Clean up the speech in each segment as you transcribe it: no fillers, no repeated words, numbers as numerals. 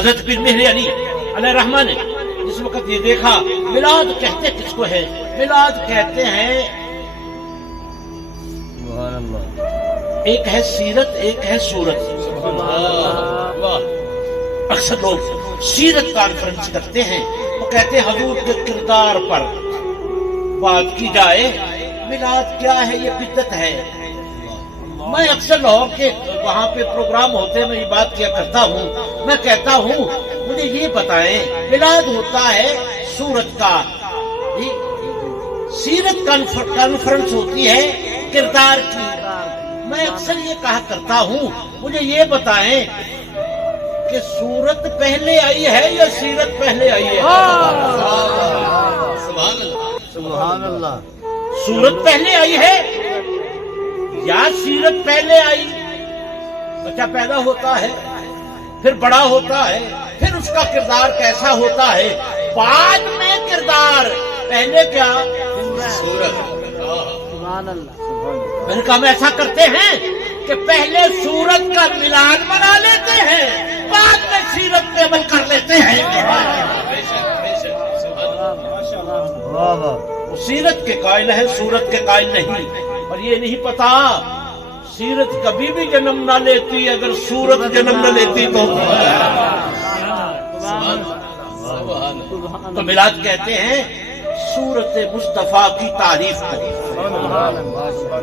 حضرت پیر مہر علی علیہ رحمہ نے جس وقت یہ دیکھا میلاد کہتے کس کو ہے؟ میلاد کہتے ہیں ایک ہے سیرت ایک ہے صورت. اکثر لوگ سیرت کانفرنس کرتے ہیں، وہ کہتے ہیں حضور کے کردار پر بات کی جائے. میلاد کیا ہے؟ یہ بدعت ہے. میں اکثر لاہور کے وہاں پہ پروگرام ہوتے ہیں، میں یہ بات کیا کرتا ہوں، میں کہتا ہوں مجھے یہ بتائیں میلاد ہوتا ہے سورت کا، سیرت کانفرنس ہوتی ہے کردار کی. میں اکثر یہ کہا کرتا ہوں مجھے یہ بتائیں کہ سورت پہلے آئی ہے یا سیرت پہلے آئی ہے؟ سبحان اللہ. سورت پہلے آئی ہے یا سیرت پہلے آئی؟ بچہ پیدا ہوتا ہے، پھر بڑا ہوتا ہے، پھر اس کا کردار کیسا ہوتا ہے، بعد میں کردار، پہلے کیا؟ سورت. سبحان اللہ. میں نے کہا ہم ایسا کرتے ہیں کہ پہلے سورت کا ملان بنا لیتے ہیں، بعد میں سیرت پہ عمل کر لیتے ہیں. وہ سیرت کے قائل ہے، سورت کے قائل نہیں. اور یہ نہیں پتا سیرت کبھی بھی جنم نہ لیتی اگر سورت جنم نہ لیتی تو میلاد کہتے ہیں سورت مصطفیٰ کی تعریف کریں.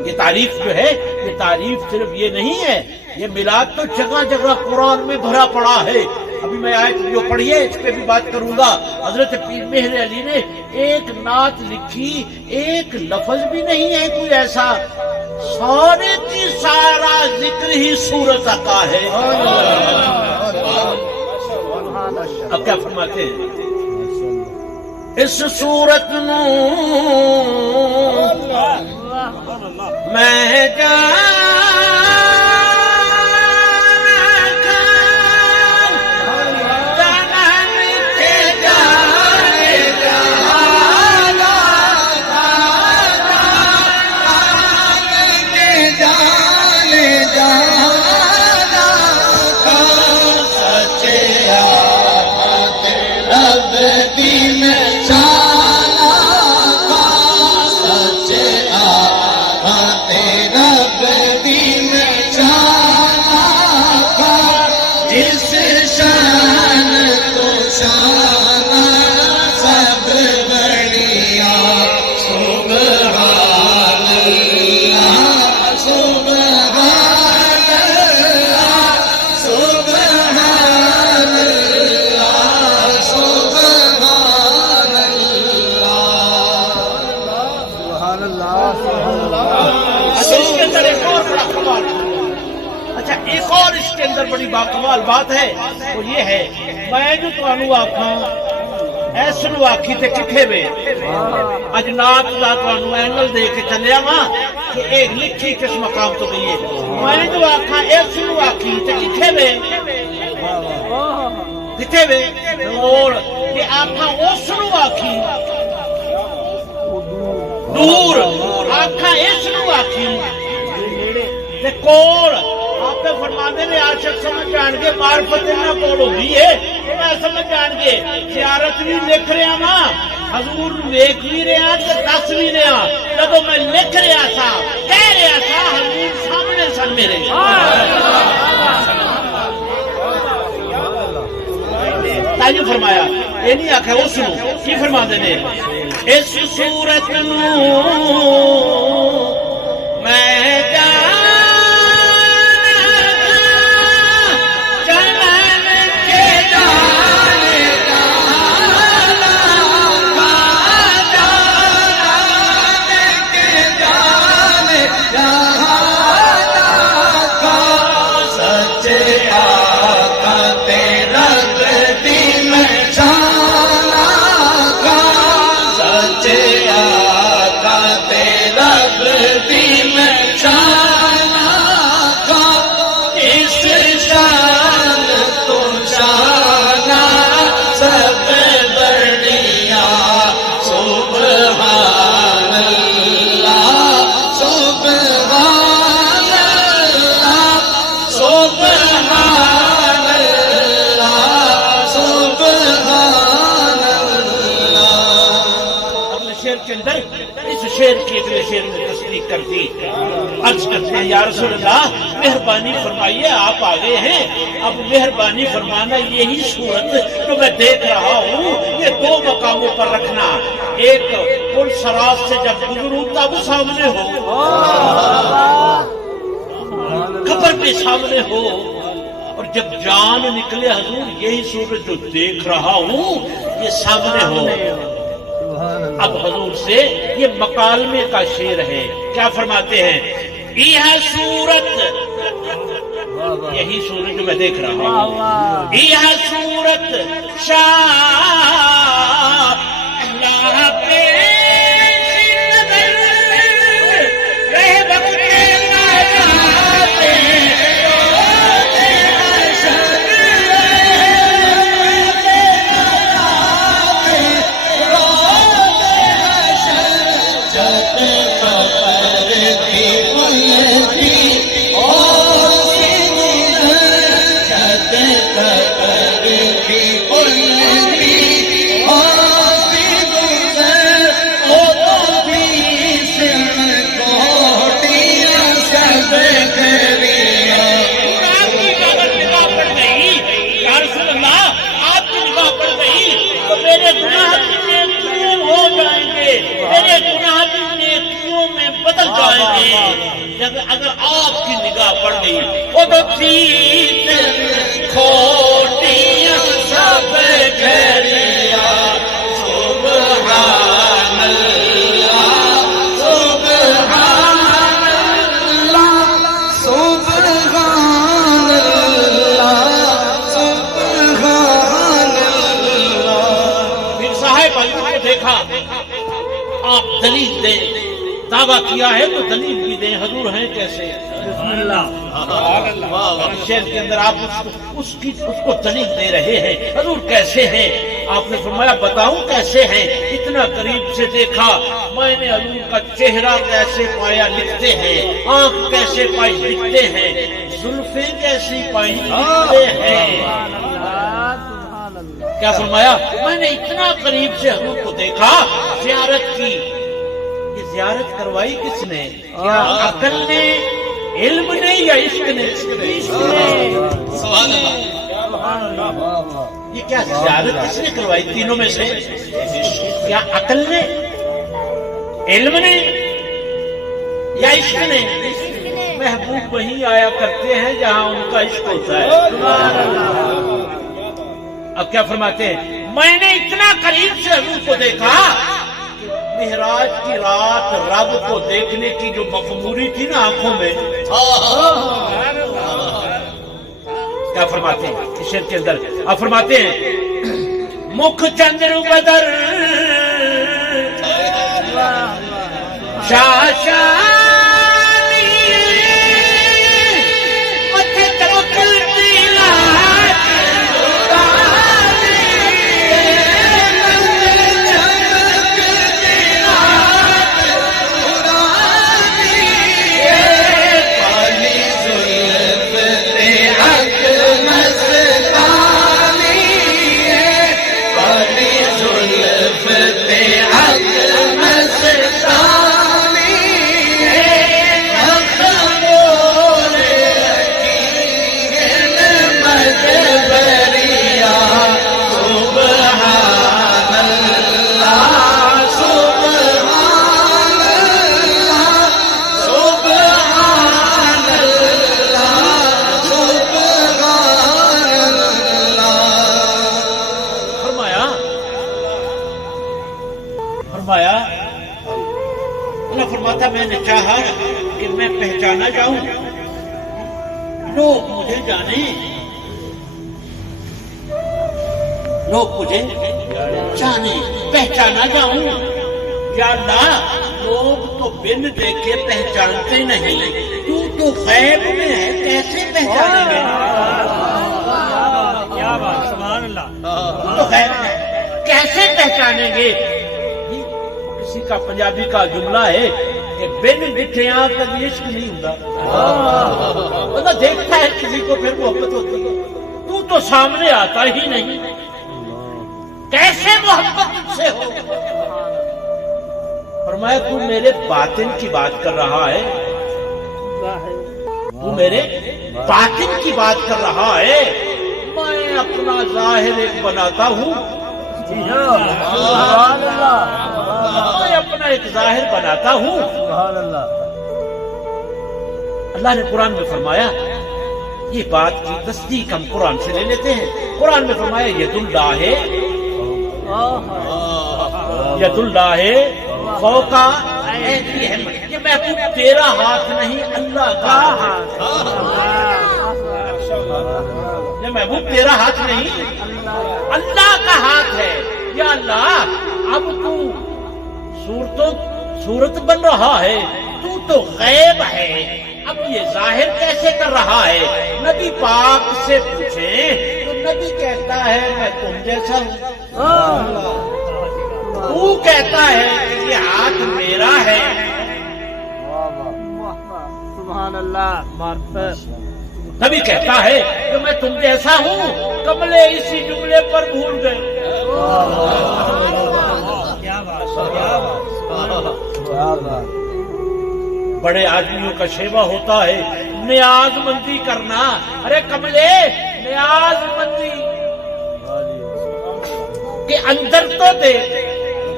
یہ تعریف جو ہے، یہ تعریف صرف یہ نہیں ہے، یہ میلاد تو جگہ جگہ قرآن میں بھرا پڑا ہے. ابھی میں آیت جو پڑھی ہے اس پہ بھی بات کروں گا. حضرت پیر مہر علی نے ایک نعت لکھی، ایک لفظ بھی نہیں ہے کوئی ایسا، سارے کی سارا ذکر ہی سورت کا ہے. اب کیا فرماتے ہیں؟ اس سورت نو میں بڑی باکمال بات ہے وہ یہ ہے، میں جو تانوں آکھاں ایسے نو آکھی تے کٹھے وے اجنات دا تانوں اینگل دے کے چلیا وا کہ ایک لکھی کس مقام تو گئی ہے. میں جو آکھاں ایسے نو آکھی تے کٹھے وے کٹھے وے اور کہ آکھاں اس نو آکھی دور، آکھاں اس نو آکھی تے کول. آپ فرماندے نے عاشق سمجھ جان کے معرفت انہاں کول ہوندی ہے، میں سمجھ جان کے زیارت بھی لکھ رہا وا، حضور ویکھ بھی رہا تے دس بھی رہا. جدوں میں لکھ رہا تھا کہہ رہا تھا حضور سامنے سن میرے. تائیوں فرمایا یہ نہیں آکھا اس نو کی فرماندے نے اس صورت نو میں سچے آقا تیرا دل میں کے اندر اس شعر کی اگلے شعر میں تصدیق کر دی. عرض کرتے ہیں یا رسول اللہ مہربانی فرمائیے آپ آ گئے ہیں, اب مہربانی فرمانا یہی صورت جو میں دیکھ رہا ہوں یہ دو مقاموں پر رکھنا, ایک پل سراج سے جب گزروں تب سامنے ہو, قبر کے سامنے ہو, اور جب جان نکلے حضور یہی صورت جو دیکھ رہا ہوں یہ سامنے ہو. اب حضور سے یہ مکالمے کا شعر ہے, کیا فرماتے ہیں یہ صورت, یہی صورت جو میں دیکھ رہا ہوں, یہ صورت شاہ اللہ پہ اگر آپ کی نگاہ پڑ گئی وہ تو کھوٹیاں سب گھریا سبحان اللہ سبحان اللہ سبحان اللہ سبحان اللہ. پھر صاحب حضور کو دیکھا, آپ دلیل دیں, دعویٰ کیا ہے تو دلیل بھی دیں, حضور ہیں کیسے. بسم اللہ شعر کے اندر آپ اس کو دلیل دے رہے ہیں, حضور کیسے ہیں. آپ نے فرمایا بتاؤں کیسے ہیں, اتنا قریب سے دیکھا میں نے حضور کا چہرہ کیسے پایا لکھتے ہیں, آنکھ کیسے پائی لکھتے ہیں, زلفیں کیسی پائی لکھتے ہیں. کیا فرمایا میں نے اتنا قریب سے حضور کو دیکھا, زیارت کی. زیارت کروائی کس نے, کیا عقل نے, علم نے, یا عشق نے؟ سبحان اللہ. یہ کیا زیارت کس نے کروائی تینوں میں سے, کیا عقل نے, علم نے, یا عشق نے؟ محبوب وہیں آیا کرتے ہیں جہاں ان کا عشق ہوتا ہے. اب کیا فرماتے ہیں میں نے اتنا قریب سے حضور کو دیکھا, معراج کی رات رب کو دیکھنے کی جو مخموری تھی نا آنکھوں میں, کیا فرماتے ہیں اس شعر کے اندر, آپ فرماتے ہیں مکھ چندر بدر شاہ فرماتا میں نے چاہا کہ میں پہچانا جاؤں, لوگ مجھے جانے, لوگ مجھے جانے, پہچانا جاؤں. یا اللہ لوگ تو بن دیکھے پہچانتے نہیں, تو غیب میں ہے کیسے پہچانیں گے. کیا بات, سبحان اللہ. تو غیب میں کیسے پہچانیں گے. کسی کا پنجابی کا جملہ ہے کہ بن ڈٹھے آنکھ کا عشق نہیں ہوتا, بندہ دیکھتا ہے کسی کو پھر محبت ہوتی ہے, تو سامنے آتا ہی نہیں, کیسے محبت تجھ سے ہو. فرمایا تو میرے باطن کی بات کر رہا ہے، تو میرے باطن کی بات کر رہا ہے، میں اپنا ظاہر ایک بناتا ہوں، سبحان اللہ میں اپنا ایک ظاہر بناتا ہوں۔ سبحان اللہ اللہ نے قرآن میں فرمایا، یہ بات کی تصدیق ہم قرآن سے لے لیتے ہیں۔ قرآن میں فرمایا ید اللہ ہے، ید اللہ ہے فوق ایدیہم، یہ محبوب تیرا ہاتھ نہیں اللہ کا ہاتھ، یہ محبوب تیرا ہاتھ نہیں اللہ کا ہاتھ ہے۔ یا اللہ اب تو صورت بن رہا ہے، تو غیب ہے، اب یہ ظاہر کیسے کر رہا ہے؟ نبی پاک سے پوچھیں تو نبی کہتا ہے میں تم جیسا ہوں، تو کہتا ہے کہ یہ ہاتھ میرا ہے۔ سبحان اللہ نبی کہتا ہے کہ میں تم جیسا ہوں، کملے اسی جملے پر بھول گئے۔ بڑے آدمیوں کا شیوا ہوتا ہے نیاز مندی کرنا، ارے کملے نیاز مندی کے اندر تو دے۔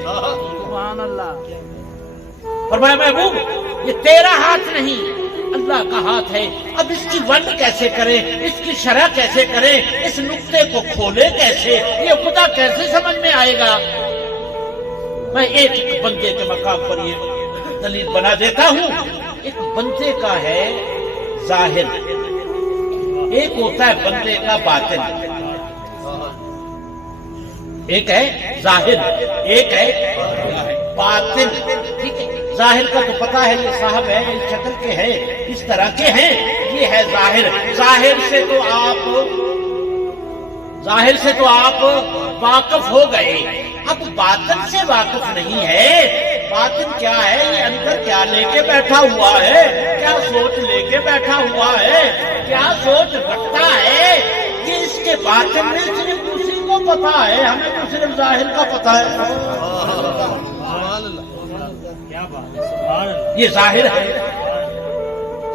سبحان اللہ فرمایا محبوب یہ تیرا ہاتھ نہیں اللہ کا ہاتھ ہے، اب اس کی ون کیسے کریں، اس کی شرح کیسے کریں، اس نقطے کو کھولے کیسے، یہ خدا کیسے سمجھ میں آئے گا؟ میں ایک بندے کے مقام پر یہ دلیل بنا دیتا ہوں۔ ایک بندے کا ہے ظاہر، ایک ہوتا ہے بندے کا باطن، ایک ہے ظاہر ایک ہے باطن، ٹھیک ہے؟ ظاہر کا تو پتا ہے یہ صاحب ہے، اس شکل کے ہے، اس طرح کے ہیں، یہ ہے ظاہر۔ ظاہر سے تو آپ واقف ہو گئے، اب باطن سے واقف نہیں ہے۔ باطن کیا ہے؟ یہ اندر کیا لے کے بیٹھا ہوا ہے، کیا سوچ لے کے بیٹھا ہوا ہے، کیا سوچ رکھتا ہے، یہ اس کے باطن میں صرف اسی کو پتا ہے، ہمیں تو صرف ظاہر کا پتا ہے۔ یہ ظاہر ہے،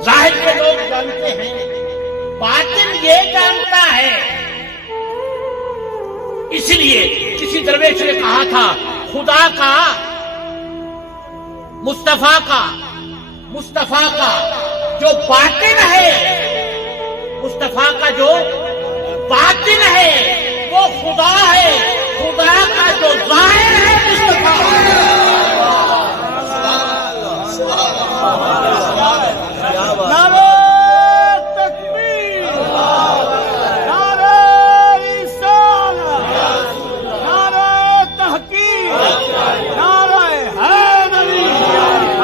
ظاہر کے لوگ جانتے ہیں، باطن یہ جانتا ہے۔ اس لیے کسی درویش نے کہا تھا خدا کا مصطفیٰ کا جو باطن ہے، مصطفیٰ کا جو باطن ہے وہ خدا ہے، خدا کا جو ظاہر ہے مصطفیٰ ہے۔ نعرہ تکبیر، نعرہ رسالت، نعرہ تحقیق، نعرہ حیدری،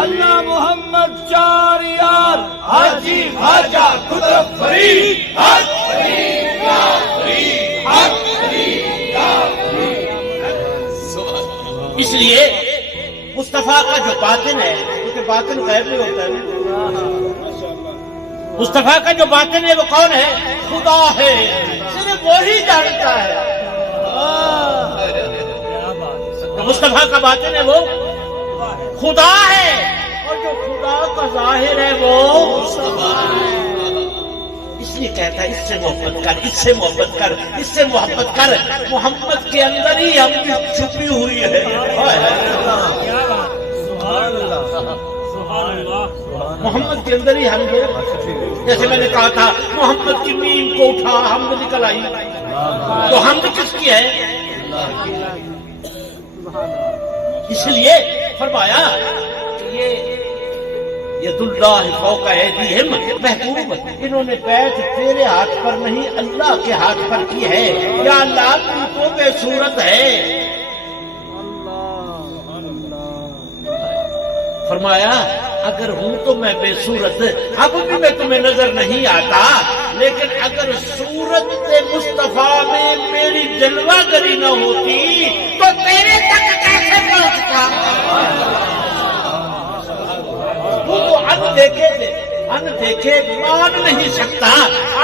اللہ محمد چار یار، حاجی خواجہ قطب فرید، حق فرید یا فرید، حق فرید یا فرید۔ اس لیے مصطفیٰ کا جو باطن ہے، کیونکہ باطن غیب نہیں ہوتا ہے، مصطفیٰ کا جو باطن ہے وہ کون ہے؟ خدا ہے، صرف وہی جانتا ہے۔ جو مصطفیٰ کا باطن ہے وہ خدا ہے، اور جو خدا کا ظاہر ہے وہ مصطفیٰ ہے۔ اس لیے کہتا ہے اس سے محبت کر، اس سے محبت کر، اس سے محبت کر، محمد کے اندر ہی ہم بھی چھپی ہوئی ہے۔ محمد کے اندر ہی ہم، جیسے میں نے کہا تھا محمد کی میم کو اٹھا حمد نکل آئی، تو حمد کس کی ہے؟ اس لیے فرمایا کہ ید اللہ فوق ایدیہم، محبوب انہوں نے بیعت تیرے ہاتھ پر نہیں اللہ کے ہاتھ پر کی ہے۔ یا اللہ تو بے صورت ہے۔ فرمایا اگر ہوں تو میں بے صورت، اب بھی میں تمہیں نظر نہیں آتا، لیکن اگر صورت مصطفیٰ میں میری جلوہ گری نہ ہوتی تو تیرے تک کیسے پہنچتا؟ تو ان دیکھے مان نہیں سکتا،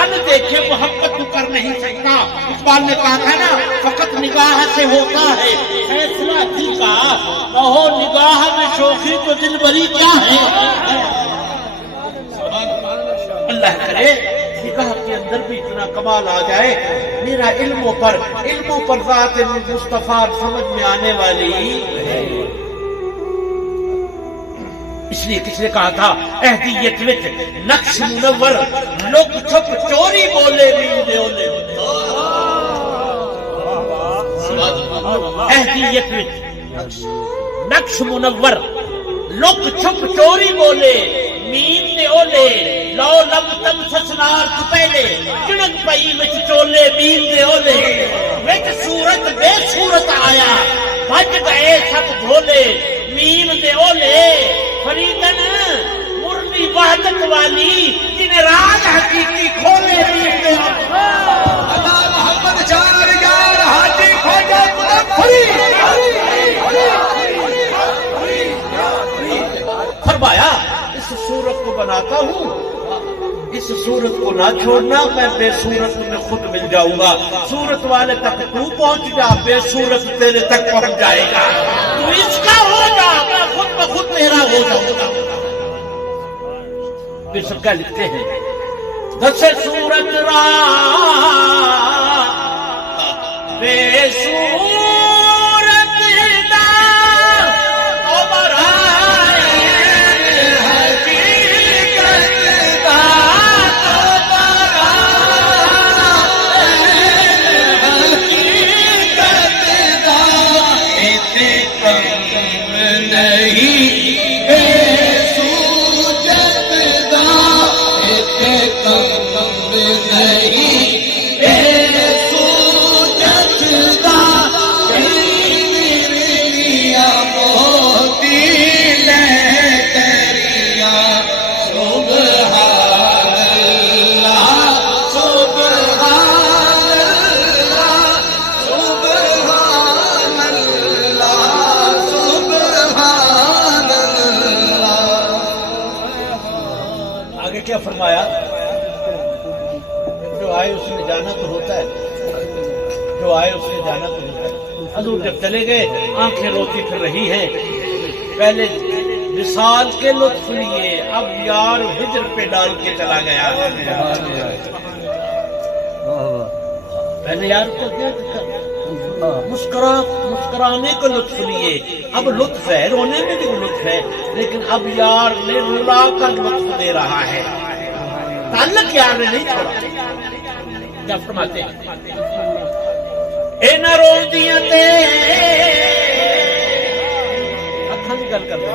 ان دیکھے محبت تو کر نہیں سکتا۔ اقبال نے کہا تھا نا فقط نگاہ سے ہوتا ہے، فیصلہ دل کا کہو نگاہ میں شوخی تو دل بری کیا ہے؟ اللہ کرے نگاہ کے اندر بھی اتنا کمال آ جائے، میرا علموں پر ذات مصطفیٰ سمجھ میں آنے والی۔ اس لیے کس نے کہا تھا اہدیت وچ نقش منور لک چھپ چوری بولے بھی اولے، اہدیت وچ نقش منور لک چھپ چوری بولے مین دے اولے، لو لم تم سسنار تو پہلے چنک پئی وچ چولے مین دے اولے، وچ صورت بے صورت آیا بھج گئے سب بھولے میم دے اولے، فریدن مرنی وحدت والی جنہیں راز حقیقی کھولے میم دے اولے۔ اللہ محمد چار یار حاجی خواجہ مظفری فرمایا اس صورت کو بناتا ہوں، اس صورت کو نہ چھوڑنا، میں بے صورت میں خود مل جاؤں گا، صورت والے تک تو پہنچ جا، بے صورت تیرے تک پہنچ جائے گا، تو اس کا ہو جا، میں خود بخود تیرا ہو جاؤں گا۔ پھر سب کیا لکھتے ہیں، دس صورت را بے صورت دا کیا فرمایا، جو آئے اس نے جانا تو ہوتا ہے، جو آئے اس نے جانا تو ہوتا ہے۔ حضور جب چلے گئے آنکھیں روتی پھر رہی ہیں، پہلے وصال کے لطف لیے، اب یار ہجر پہ ڈال کے چلا گیا، پہلے یار کو کیا مسکرانے کو لطف لیے، اب لطف ہے، رونے میں بھی لطف ہے، لیکن اب یار نے رلا کر لطف دے رہا ہے، تعلق یار نے نہیں چھوڑا۔ کیا فرماتے ہیں، اے نہ رو دیاں تے اکھاں دی گل کر رہے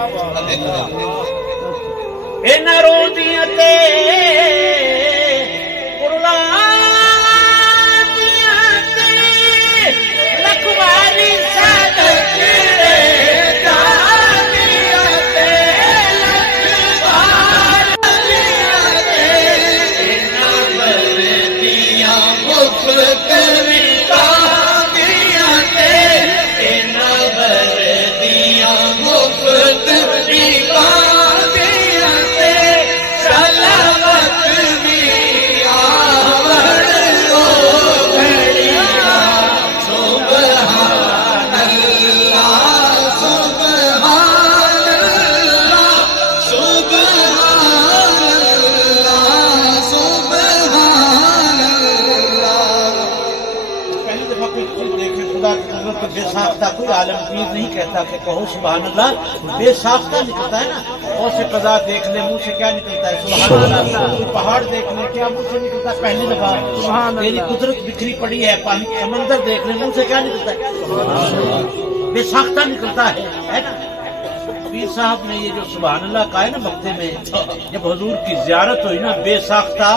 اے نہ رو دیاں تے بے ساختہ کوئی عالم پیر نہیں کہتا کہ کہو سبحان اللہ، بے ساختہ نکلتا ہے نا، اور سے قضا دیکھ لے منہ سے کیا نکلتا ہے سبحان اللہ، کوئی پہاڑ دیکھ لے کیا منہ سے نکلتا ہے پہلی دفعہ تیری قدرت بکھری پڑی ہے، سمندر دیکھ لے منہ سے کیا نکلتا ہے بے ساختہ نکلتا ہے نا۔ پیر صاحب نے یہ جو سبحان اللہ کہا ہے نا مکے میں، جب حضور کی زیارت ہوئی نا بے ساختہ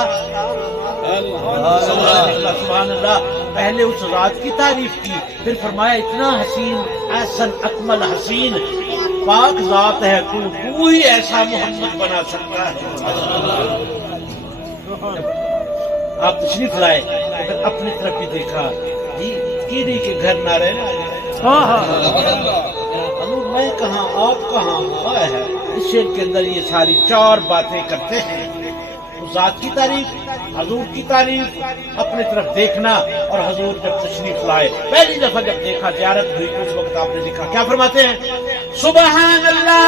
سبحان اللہ، پہلے اس ذات کی تعریف کی، پھر فرمایا اتنا حسین احسن اکمل حسین پاک ذات ہے، کوئی ایسا محمد بنا سکتا ہے۔ آپ تشریف لائے اگر اپنی طرف بھی دیکھا جی کیڑی کے گھر نہ رہنا، میں کہاں آپ کہاں ہے، اس شعر کے اندر یہ ساری چار باتیں کرتے ہیں، ذات کی تعریف، حضور کی تعریف، اپنی طرف دیکھنا، اور حضور جب تشریف لائے پہلی دفعہ جب دیکھا زیارت ہوئی اس وقت آپ نے دیکھا کیا فرماتے ہیں؟ سبحان اللہ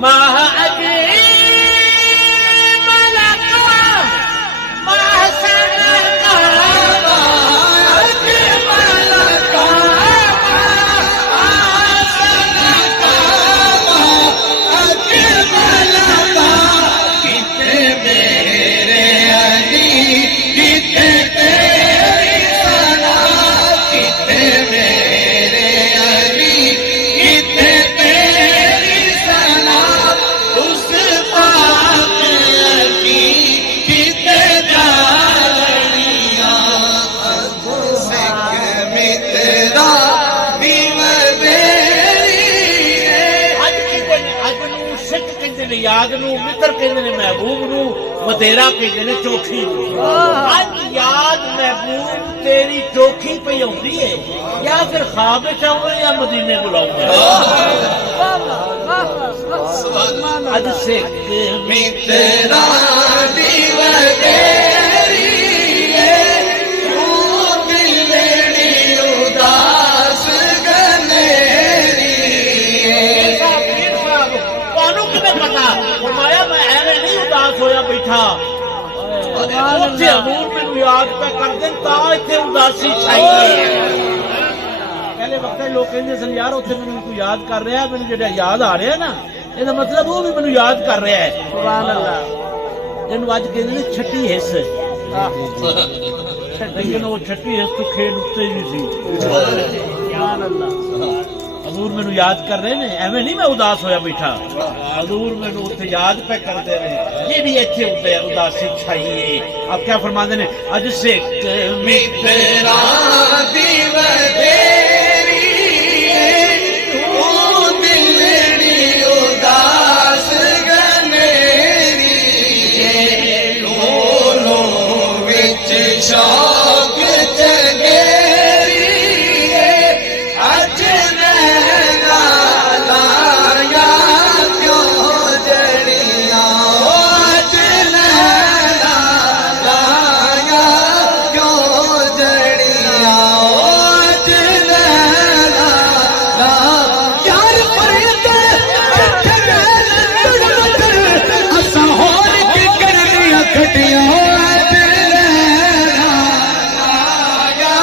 ما عجیب لکا ما حسنکا ما عجیب لکا ما حسنکا ما عجیب لکا کتنے میرے علی کتنے تیری ثنا کتنے میرے علی کتنے تیری ثنا اس پاک علی کتنے جالیاں سکھ مترا دیو میری اج نو سکھ کہندے نے یاد نو، متر کہندے نے محبوب نو، ودیرا کہندے نے چوکھی نو۔ اج یاد محبوب تیری چوکھی پہ ہوندی ہے یا پھر خواب وچ آؤں یا مدینے بلاؤں گا؟ اج سکھ مترا دیو تیری دلڑی اداس گنیری پیر صاحب تانوں کیویں پتا؟ فرمایا میں ایویں نہیں اداس ہویا بیٹھا، اتنے حضور مینوں یاد پہ کر دیں تا اتنے اداسی چھائی ہے۔ پہلے وقت لوگ کہندے سن یار اتنے مینوں کوئی یاد کر رہا ہے، مینوں جڑا یاد آ رہا ہے نا یہ مطلب وہ بھی مینوں یاد کر رہا ہے۔ سبحان اللہ، جنوں اج کہندے نے چھٹی حص، لیکن وہ چھٹی حص تو کھیل اتنے ہی سی۔ سبحان اللہ، حضور مینوں یاد کر رہے ہیں، ایویں نہیں میں اداس ہویا بیٹھا، حضور مینوں اتنے یاد پہ کرتے رہے، یہ بھی اتنے ہوتے اداسی چھائیے۔ آپ کیا فرماتے ہیں؟ اج سکھ مترا دیو تیری دلڑی اداس گنیری لولوں وچ شوق جگیری اج نینا لایا کیوں جڑیاں اج نینا لایا کیوں جڑیاں اج نینا لا یار پرندے اٹھ گئے لڑ اساں ہور کی کرنیاں کھٹیاں اج نینا لایا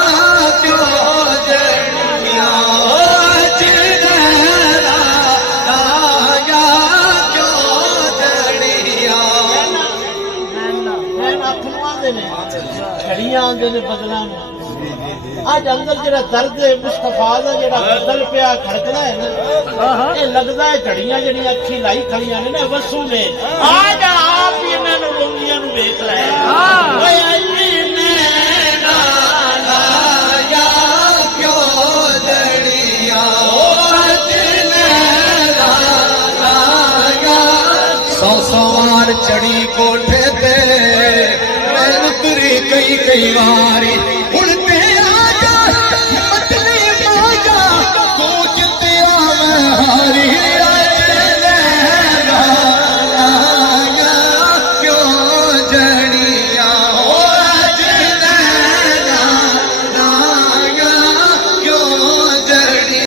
کیوں جڑیاں اج نینا لایا کیوں جڑیاں چھڑیاں آندے نے بدلاں میں۔ اج اندر جڑا درد ہے مصطفیٰ دا جڑا بدل پیا کھڑکدا ہے نا، یہ لگدا ہے جھڑیاں جڑیاں اکھی لائی کھڑیاں نے نا وسو نے آج آپ ہی انہاں نوں روندیاں نوں ویکھ لے۔ اوئے علی نینا لایا کیوں جڑیاں اج نینا لایا سو سوار چڑی کوٹھے تے میں اتری کئی واری